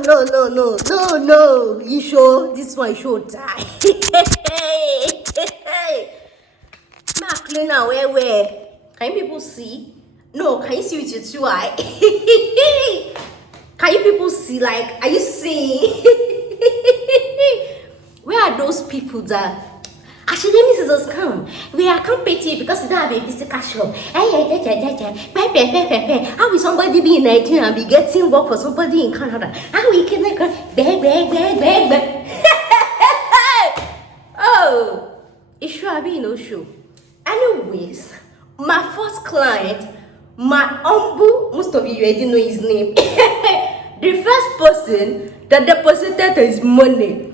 No. You sure? This one show die. Mark now, where? Can you people see? No, can you see with your two eyes? Can you people see? Like, are you seeing? Where are those people that ASHYDEMMYS is a scam? We are competitive because we don't have a physical shop. How will somebody be in Nigeria and be getting work for somebody in Canada? How we can like beg. Oh, it should be no show. Anyways, my first client, my humble, most of you already know his name. The first person that deposited his money.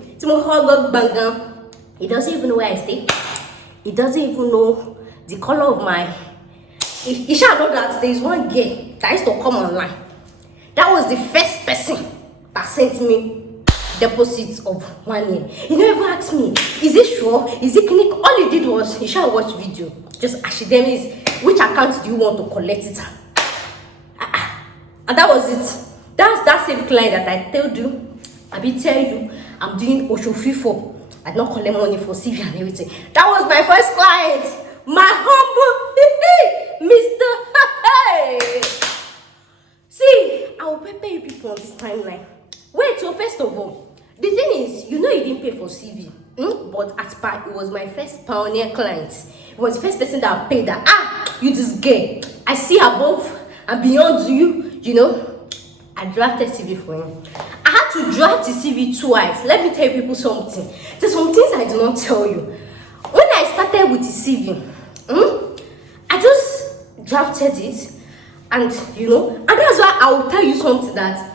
He doesn't even know where I stay. He doesn't even know the color of my. He shall know that there is one girl that used to come online. That was the first person that sent me deposits of 1 year. He never asked me, is it sure? Is it clinic? All he did was he shall watch video. Just ASHYDEMMYS, which account do you want to collect it? And that was it. That's that same client that I told you. I be tell you, I'm doing Oshofi for. I don't collect money for CV and everything. That was my first client. My humble Mr. See, I will pay you people on this timeline. Wait, so first of all, the thing is, you know you didn't pay for CV. But as part, it was my first pioneer client. It was the first person that paid that. You this girl. I see above and beyond you, you know. I drafted CV for him. I had to draft the CV twice. Let me tell you people something. There's some things I do not tell you. When I started with the CV, I just drafted it, and you know, and that's why I will tell you something that.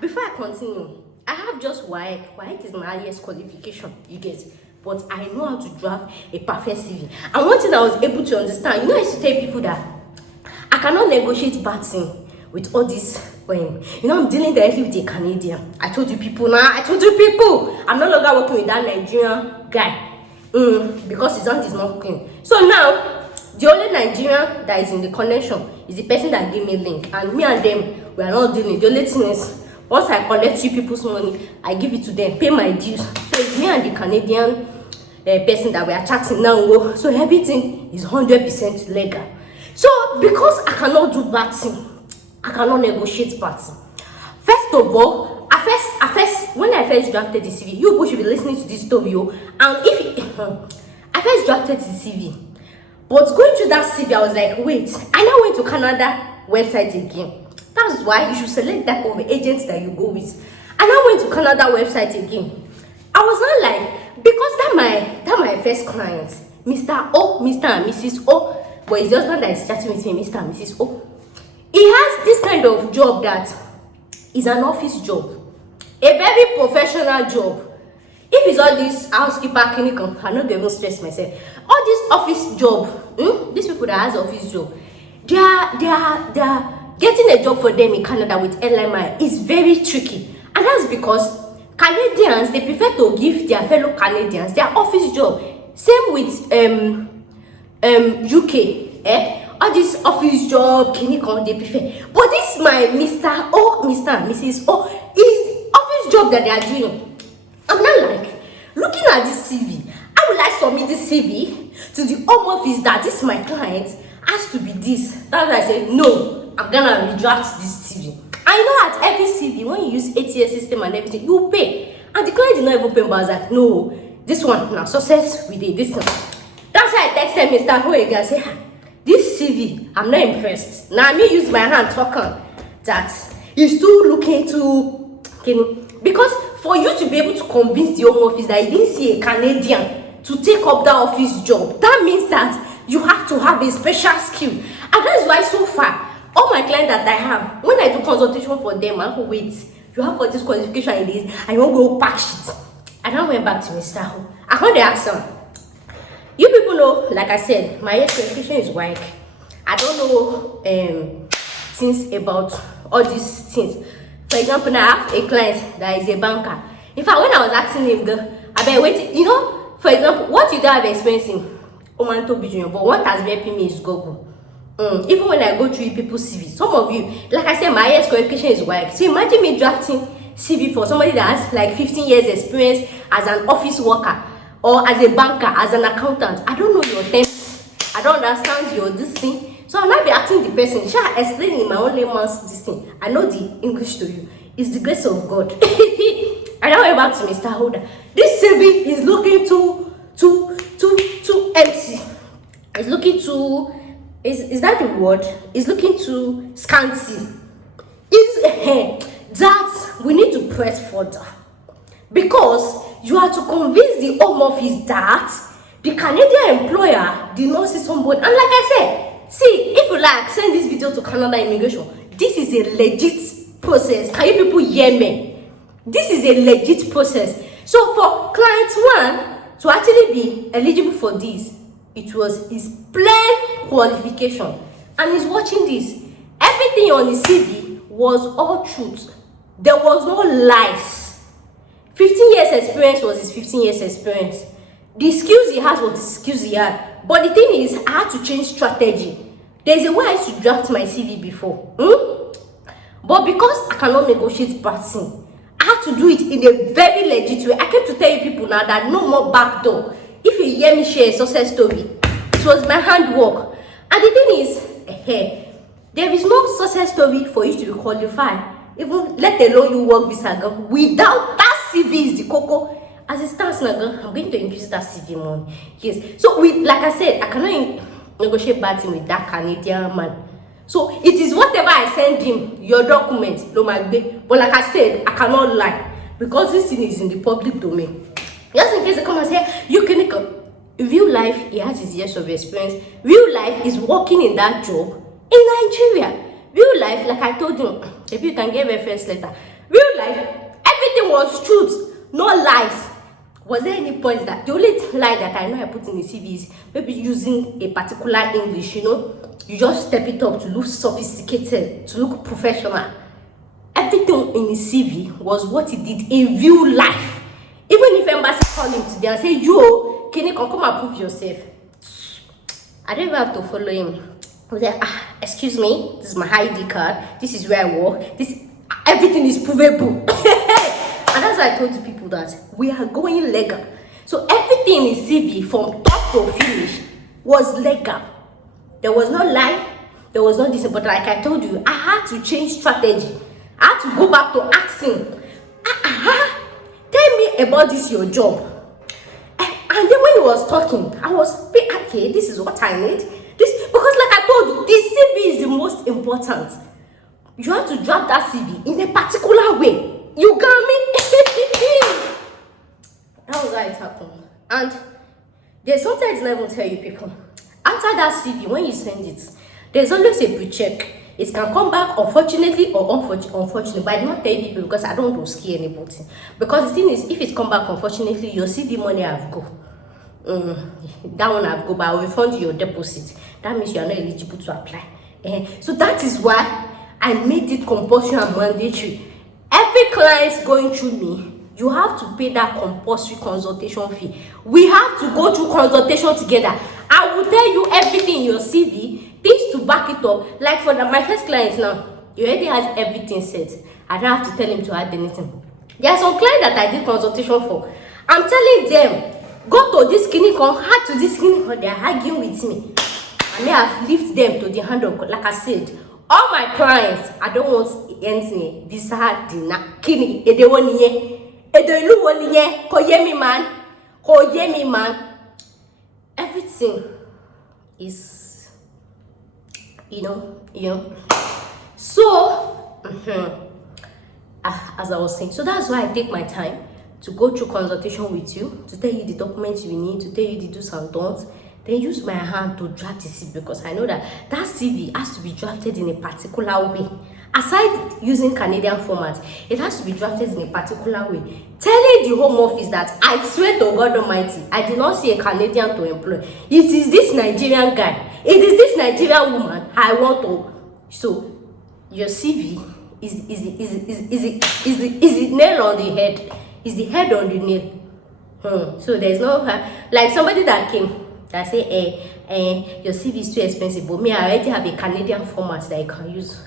Before I continue, I have just WAEC. WAEC is my highest qualification, you get. But I know how to draft a perfect CV. And one thing I was able to understand, you know, I used to tell people that I cannot negotiate bad thing with all this. When you know I'm dealing directly with a Canadian. I told you people now. I'm no longer working with that Nigerian guy. Because his hand is not clean. So now the only Nigerian that is in the connection is the person that gave me a link. And me and them, we are not dealing. The only thing is, once I collect you people's money, I give it to them, pay my dues. So it's me and the Canadian person that we are chatting now. So everything is 100% legal. So because I cannot do bad thing, I cannot negotiate bad thing. First of all, when I first drafted the CV, you people should be listening to this story. And if I first drafted the CV, but going through that CV, I was like, wait, I now went to Canada website again. That's why you should select that of agents that you go with. And I went to Canada website again. I was not like, because that my first client, Mr. O, Mr. and Mrs. O, but it's the husband that is chatting with me, Mr. and Mrs. O. He has this kind of job that is an office job, a very professional job. If it's all this housekeeper clinic, I'm not even stress myself. All this office job, these people that has office job, they are getting a job for them in Canada with Lmia is very tricky, and that's because Canadians, they prefer to give their fellow Canadians their office job. Same with UK, all this office job, clinical, they prefer. But this my Mr. O, Mr. and Mrs. O is office job that they are doing. I'm not like looking at this CV. I would like to submit this CV to the home office that this my client has to be this. That's why I said no, I'm gonna redraft this CV. I know at every CV, when you use ATS system and everything, you pay. And the client did not even pay, but I was like, no, this one now success with it, this one. That's why I texted Mr. Hoega and say, this CV, I'm not impressed. Now me use my hand talking that he's still looking to, because for you to be able to convince the home office that you didn't see a Canadian to take up that office job, that means that you have to have a special skill. And that's why so far, all my clients that I have, when I do consultation for them, I go, wait, you have all this qualification in this, and you won't go pack shit. I don't went back to Mr. Ho. I heard the accent. You people know, like I said, my qualification is white. I don't know things about all these things. For example, now I have a client that is a banker. In fact, when I was asking him, I been waiting, you know, for example, what you don't have experience in Omanto Bijuno, but what has been helping me is Google. Even when I go through people's CV, some of you, like I said, my highest qualification is work. So imagine me drafting CV for somebody that has like 15 years experience as an office worker or as a banker, as an accountant. I don't know your terms. I don't understand your this thing. So I'll not be asking the person. Shall I explain in my own layman's this thing? I know the English to you. It's the grace of God. I now went back to Mr. Holder. This CV is looking too empty. It's looking too. Is that the word? It's looking too scanty. Is that we need to press further, because you are to convince the Home Office that the Canadian employer did not see somebody. And like I said, see, if you like, send this video to Canada Immigration. This is a legit process. Can you people hear me? This is a legit process. So for client 1 to actually be eligible for this, it was his plain qualification, and he's watching this. Everything on his CV was all truth. There was no lies. 15 years experience was his 15 years experience. The skills he has was the skills he had. But the thing is, I had to change strategy. There's a way I used to draft my CV before. But because I cannot negotiate passing, I had to do it in a very legit way. I came to tell you people now that no more backdoor. If you hear me share a success story, it was my handwork. And the thing is, there is no success story for you to be qualified, even let alone you work visa girl, without that CV is the cocoa. As it stands now, I'm going to increase that CV money. Yes. So like I said, I cannot negotiate batting with that Canadian man. So it is whatever I send him, your documents, no my day. But like I said, I cannot lie, because this thing is in the public domain. Just in case they come and say, you can come. Real life, he has his years of experience. Real life is working in that job in Nigeria. Real life, like I told you, if you can get reference letter. Real life, everything was truth, no lies. Was there any point that the only lie that I know I put in the CV is maybe using a particular English, you know? You just step it up to look sophisticated, to look professional. Everything in his CV was what he did in real life. Even if embassy call him today and say, yo, can you come and prove yourself? I don't even have to follow him. I was like, excuse me, this is my ID card. This is where I work. Everything is provable. And that's why I told the people that we are going legal. So everything in CV from top to finish was legal. There was no lie. There was no this. But like I told you, I had to change strategy. I had to go back to asking. Tell me about this, your job. And then when he was talking, I was, okay, this is what I need. Because like I told you, this CV is the most important. You have to draft that CV in a particular way. You got me? That was how it happened. And there's sometimes I will tell you people, after that CV, when you send it, there's always a pre-check. It can come back unfortunately or unfortunately, but I do not tell people because I don't want to scare anybody. Because the thing is, if it come back unfortunately, your CV money have go. That one have go, but I will refund your deposit. That means you are not eligible to apply. So that is why I made it compulsory and mandatory. Every client going through me, you have to pay that compulsory consultation fee. We have to go through consultation together. I will tell you everything in your CV, things to back it up. Like for my first client now, he already has everything set. I don't have to tell him to add anything. There are some clients that I did consultation for. I'm telling them, go to this clinic or add to this clinic, or they're arguing with me. And I have lifted them to the hand of God. Like I said, all my clients, I don't want anything. Visa, dinner, clinic, man. Everything is, you know. So, as I was saying, so that's why I take my time to go through consultation with you, to tell you the documents you need, to tell you the do's and don'ts, then use my hand to draft the CV, because I know that CV has to be drafted in a particular way. Aside using Canadian format, it has to be drafted in a particular way. Telling the Home Office that I swear to God Almighty, I did not see a Canadian to employ. It is this Nigerian guy. It is this Nigerian woman I want to. So your CV is the nail on the head. Is the head on the nail. So there's no like somebody that came. I say, your CV is too expensive, but me, I already have a Canadian format that I can use.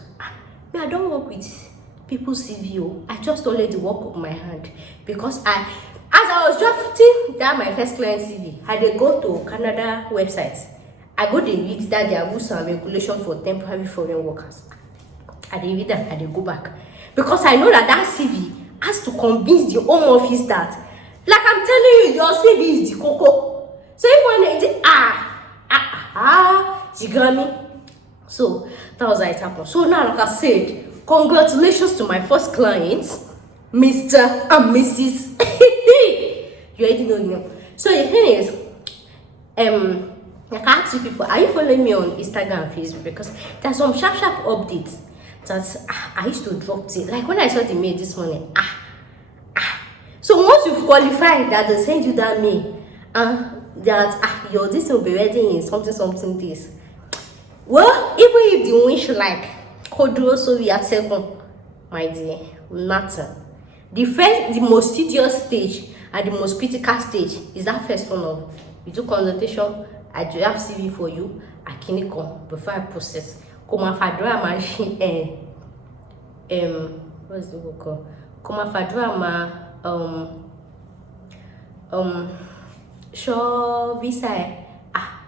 Me, I don't work with people's CV. I just don't let the work of my hand, because as I was drafting that my first client CV, I did go to Canada websites. I go to read that there are rules and regulations for temporary foreign workers. I did read that, I did go back, because I know that CV has to convince the home office that, like I'm telling you, your CV is the cocoa. So if one you got me. So that was how it happened. So now, like I said, congratulations to my first clients, Mr. and Mrs. You already know me. So the thing is, like I ask you people, are you following me on Instagram and Facebook? Because there's some sharp updates that I used to drop to. Like when I saw the mail this morning, So once you've qualified, that they send you that mail, that your this will be ready in something this. Well, even if the wish like Kodro, so we are 7, my dear, nothing. The most tedious stage and the most critical stage is that first one of we do consultation. I do have CV for you. I can come before I process. Come on, Fadra machine. What's the word called? Come on, Fadra sure visa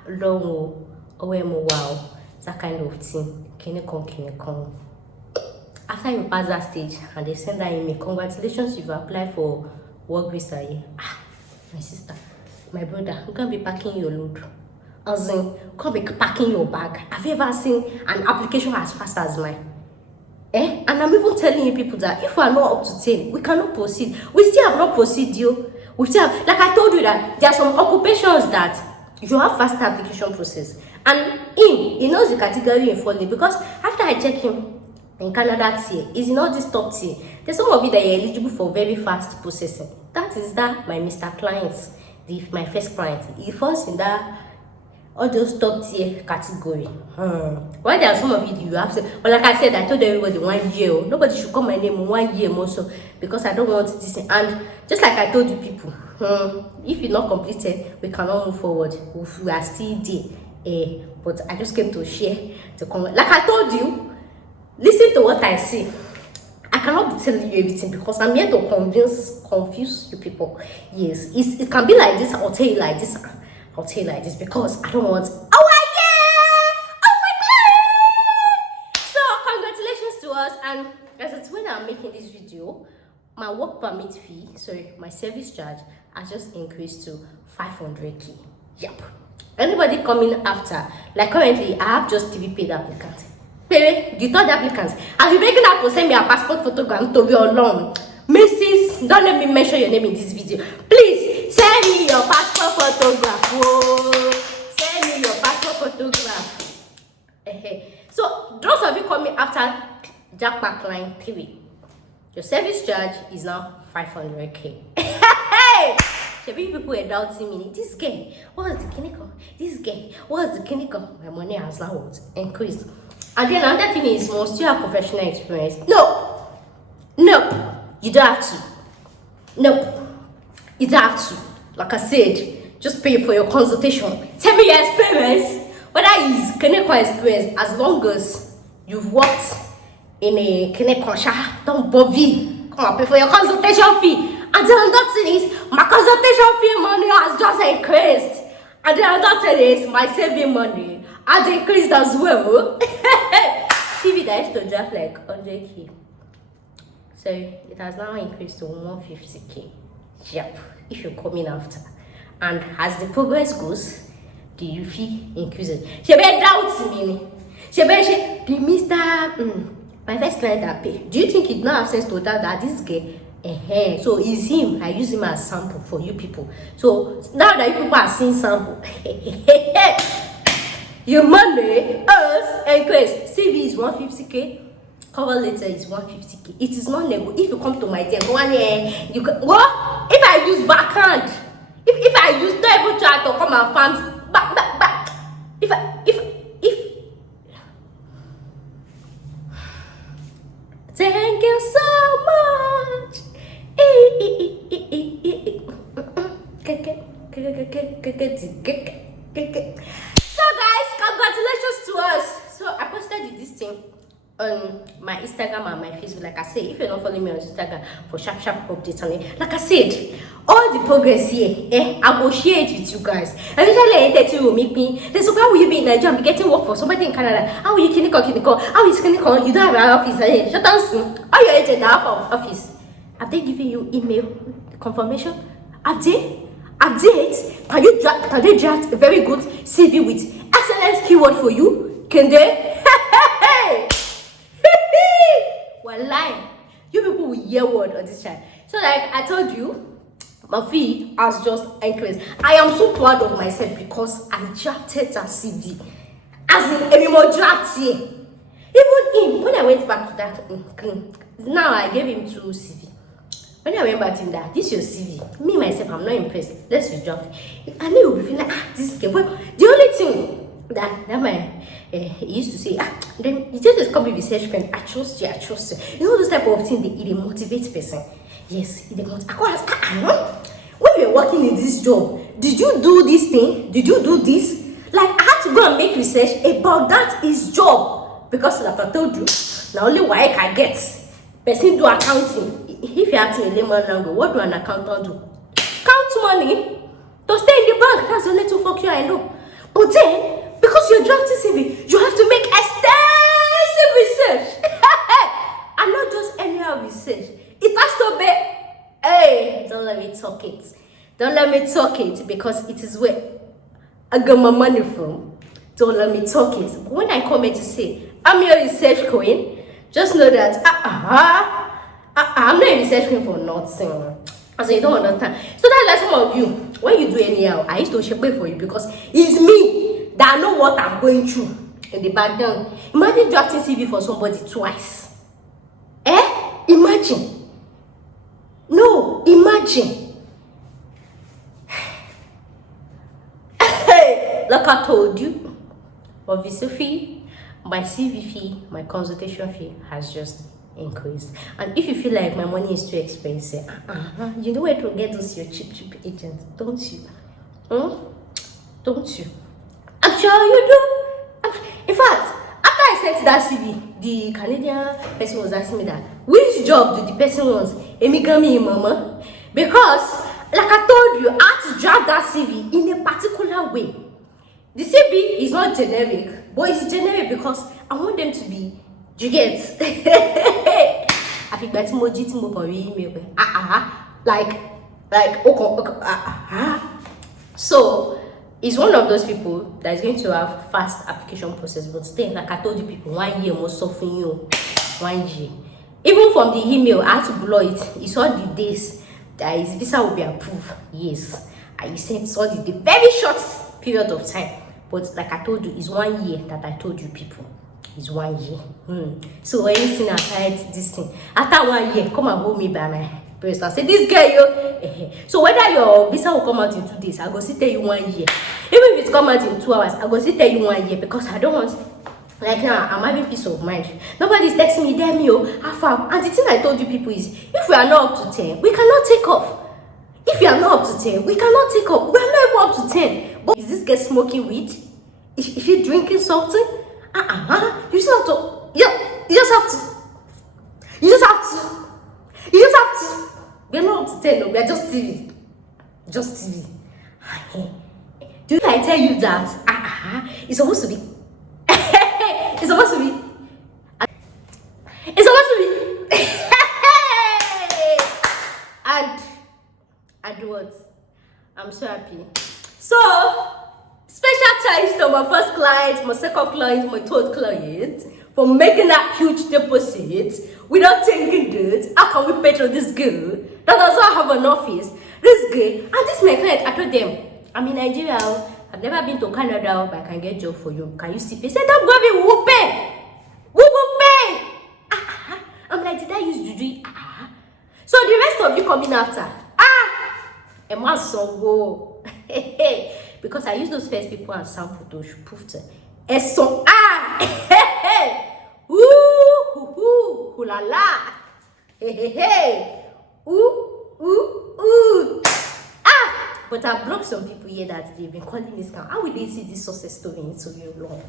long wow, that kind of thing. Can you come? After you pass that stage and they send that email, congratulations, you've applied for work visa. My sister, my brother, you can't be packing your load. As in, you can't be packing your bag. Have you ever seen an application as fast as mine? And I'm even telling you people that if we are not up to 10, we cannot proceed. We still have not proceeded, you. We still have, like I told you, that there are some occupations that you have faster application process. And he knows the category in falling, because after I check him in Canada tier, is not this top tier. There's some of you that you're eligible for very fast processing. That is that my Mr. Clients, my first client. He falls in that all those top tier category. Why there are some of you have to, but like I said, I told everybody 1 year. Nobody should call my name 1 year more, so because I don't want this. And just like I told you people, if you're not completed, we cannot move forward. We are still there. But I just came to share the comment. Like I told you, listen to what I say. I cannot be telling you everything because I'm here to confuse you people. Yes, it can be like this. I'll tell you like this. I'll tell you like this because I don't want. Oh my God! So congratulations to us, and as it's when I'm making this video, my work permit fee, my service charge has just increased to 500k. Yep. Anybody coming after, like currently, I have just TV paid applicants. Baby, the third applicants, I'll be making up to send me a passport photograph to be alone. Mrs. Don't let me mention your name in this video. Please send me your passport photograph. Whoa. Send me your passport photograph. So those of you coming after Jackpot line 3, your service charge is now 500k. Hey! People were doubting me. This girl, what's the clinical? This girl, what's the clinical? My money has now increased. And then another thing is, must you have professional experience? No, you don't have to. No, you don't have to. Like I said, just pay for your consultation. Tell me your experience, whether it's clinical experience, as long as you've worked in a clinical. Don't bother. Come on, pay for your consultation fee. And then another thing is, my consultation fee money has just increased. And then another thing is, my saving money has increased as well. CV that used to draft like 100k. So it has now increased to 150k. Yep, if you're coming after. And as the progress goes, the fee increases. She better doubt me. She better the Mr. My first client I pay. Do you think it now have sense to doubt that this guy? So it's him. I use him as sample for you people. So now that you people are seeing sample, your money us increase. CV is 150k. Cover letter is 150k. It is not negotiable. If you come to my dear, go on here. You can what? If I use backhand, if I use not able to try to come and farm back. If thank you so much. Okay. So guys, congratulations to us. So I posted this thing on my Instagram and my Facebook. Like I said, if you're not following me on Instagram for sharp updates on it, like I said, all the progress here, I will share it with you guys. Eventually, that will make me. Then so how will you be in Nigeria and be getting work for somebody in Canada? How will you clinical? How is clinical? You don't have an office. Shut down. All your agent have an office. Have they given you email confirmation? Have they? Update? Can they draft a very good CV with excellent keyword for you? Can they? Well, lie. You people will hear word on this channel. So, like I told you, my fee has just increased. I am so proud of myself because I drafted that CV. As in, any more drafts here. Even him, when I went back to that now I gave him 2 CV. When I went back to him that, this is your CV. Me, myself, I'm not impressed. Let's redraft. I knew you'll be feeling like, this is good. Well, the only thing that my he used to say, then he just call me research friend. I trust you. You know those type of things, they motivate person. Yes, they motivate. I go ask, when you were working in this job, did you do this thing? Did you do this? Like, I had to go and make research about that his job. Because like I told you, now only why I can get. Person do accounting. If you have to in layman language, what do an accountant do? Count money to stay in the bank. That's the only two fuck you I know. But then, because you're drafting CV, you have to make extensive research. And not just anyhow research. It has to be, hey, don't let me talk it. Don't let me talk it because it is where I got my money from. Don't let me talk it. But when I come here to say, I'm your research queen, just know that I'm not researching for nothing. So you don't understand. So that's why some of you, when you do anyhow, I used to shape for you because it's me that know what I'm going through in the background. Imagine drafting CV for somebody twice. Imagine. No, imagine. Like I told you, my visa fee, my CV fee, my consultation fee has just increased. And if you feel like my money is too expensive, you know where to get those your cheap agents, don't you? Don't you? I'm sure you do. In fact, after I sent that CV, the Canadian person was asking me that, which job do the person want? Emigami mama? Because, like I told you, I had to draft that CV in a particular way. The CV is not generic, but it's generic because I want them to be, you get? I think that's more email. So it's one of those people that is going to have fast application process, but still, like I told you people, 1 year most often you 1 year. Even from the email, I had to blow it. It's all the days that his visa will be approved. Yes, I sent all the very short period of time. But like I told you, it's 1 year that I told you people. It's 1 year. So anything aside this thing, after 1 year, come and hold me by my breast and say, this girl, you. So whether your visa will come out in 2 days, I go still tell you 1 year. Even if it come out in 2 hours, I go still tell you 1 year because I don't want. Like now, I'm having peace of mind. Nobody's texting me, damn you, how far? And the thing I told you people is, if we are not up to 10, we cannot take off. If you are not up to 10, we cannot take off. We are not even up to 10. But is this girl smoking weed? Is she drinking something? You just have to. Yeah, you just have to. We're not up to 10, no, we're just TV. Just TV. Do I tell you that? It's supposed to be. It's supposed to be. And what? I'm so happy. So, special thanks to my first client, my second client, my third client for making that huge deposit without thinking that how can we pay to this girl that does not have an office? This girl, and this my client, I told them, I'm in Nigeria, I've never been to Canada, but I can get a job for you. Can you see? They said, don't go me, we will pay. We will pay. I'm like, did I use juju? So the rest of you coming after, a man so go. Because I use those first people and sample to prove to so ooh la la, hey ooh But I've blocked some people here that they've been calling me scam. How will they see this success story into real long?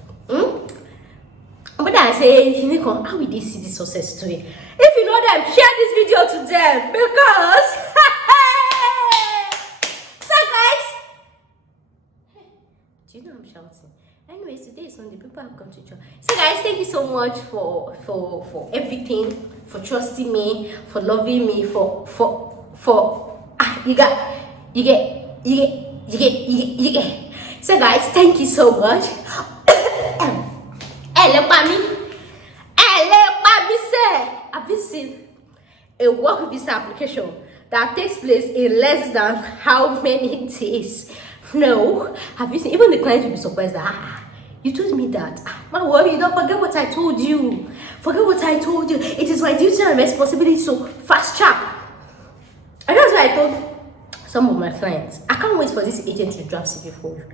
But I say, how will they see this success story? If you know them, share this video to them because so guys, do you know I'm shouting? Anyways, today is Sunday. People have come to church. So guys, thank you so much for everything, for trusting me, for loving me, you get. So guys, thank you so much. Have you seen a work visa application that takes place in less than how many days? No. Have you seen? Even the client will be surprised that you told me that. Don't worry, don't forget what I told you. Forget what I told you. It is my duty and responsibility to fast track. And that's why I told some of my clients, I can't wait for this agent to draft CV for you.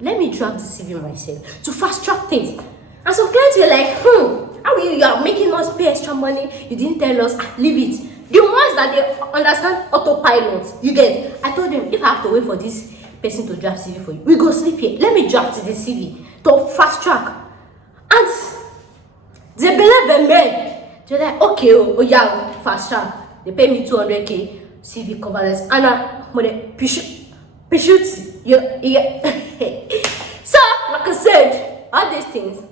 Let me draft the CV myself to fast track things. And some clients were like, how you are making us pay extra money? You didn't tell us. Leave it. The ones that they understand autopilot, you get. I told them, if I have to wait for this person to draft CV for you, we go sleep here. Let me draft the CV to fast track. And they believe in me. They're like, okay, oh yeah, fast track. They pay me 200k CV coverless. And I pishut, yeah. So, like I said, all these things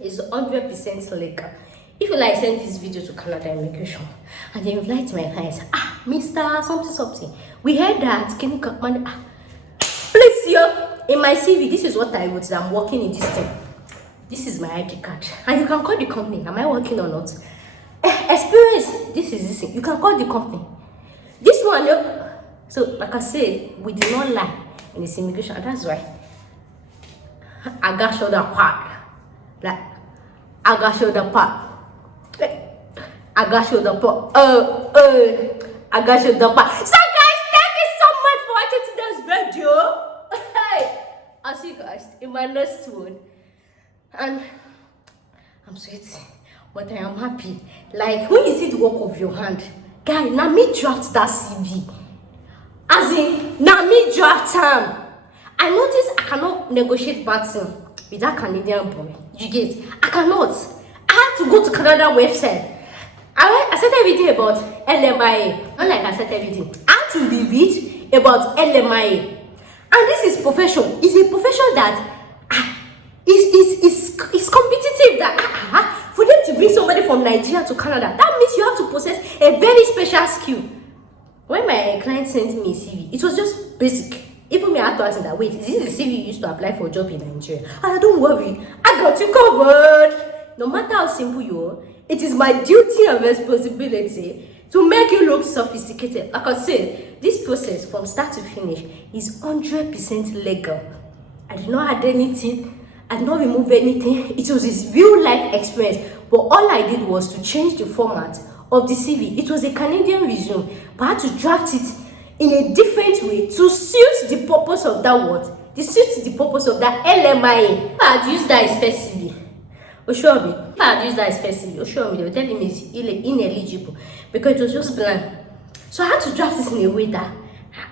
is 100% legal. If you like send this video to Canada Immigration and then you like my clients, Mr. something, we heard that can you come please here in my CV, this is what I wrote that I'm working in this thing. This is my ID card. And you can call the company. Am I working or not? Experience. This is this thing. You can call the company. This one, so like I said, we did not lie in this immigration. That's why I got shoulder part. Like I got shoulder part. I got shoulder part. I got shoulder part. So guys, thank you so much for watching today's video. I'll see you guys in my next one. And I'm sweating, but I am happy. Like when you see the work of your hand, guy, now me draft that CV. As in, now me draft time. I notice I cannot negotiate pattern with that Canadian boy. You get? I cannot. I had to go to Canada website. I said everything about LMIA. Not like I said everything. I had to read about LMIA. And this is profession. It's a profession that is competitive. That for them to bring somebody from Nigeria to Canada, that means you have to possess a very special skill. When my client sent me a CV, it was just basic. Even me, I had to ask him that, wait, is this the CV you used to apply for a job in Nigeria? And don't worry, I got you covered. No matter how simple you are, it is my duty and responsibility to make you look sophisticated. Like I said, this process from start to finish is 100% legal. I did not add anything. I did not remove anything. It was his real life experience. But all I did was to change the format of the CV. It was a Canadian resume, but I had to draft it in a different way to suit the purpose of that word. To suit the purpose of that LMIA. If I had used that as first CV, assure me. If I had used that as first CV, assure me, they were telling me it's ineligible because it was just blank. So I had to draft it in a way that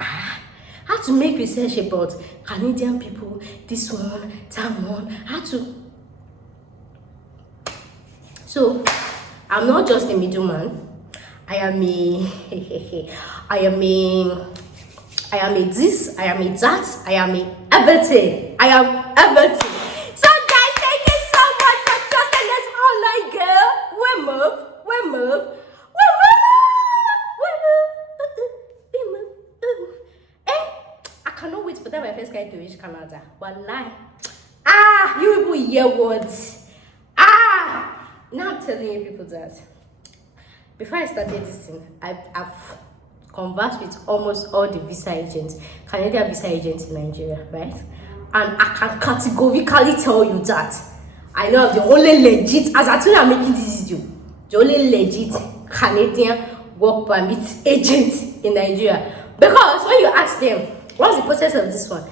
I had to make research about Canadian people, this one, that one. I had to. So I'm not just a middleman. I am a I am a this, I am a that, I am a everything. I am everything. So guys, thank you so much for trusting this online girl. We move. I cannot wait for that my first guy to reach Canada. Wallahi. You people hear words. Now I'm telling you people that before I started this thing, I've conversed with almost all the visa agents, Canadian visa agents in Nigeria, right? And I can categorically tell you that I know the only legit, as I told you I'm making this video, the only legit Canadian work permit agent in Nigeria. Because when you ask them, what's the process of this one?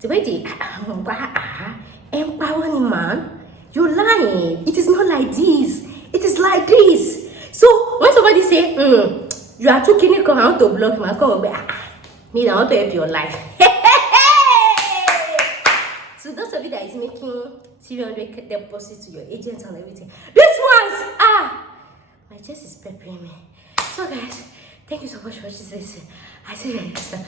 The way they empowering man, you're lying. It is not like this. It is like this. So when somebody say, you are too clinical, I want to block my call, me, I want to help your life. is making 300 deposit to your agent and everything. This one's my chest is peppering me. So guys, thank you so much for watching this. I see you next time.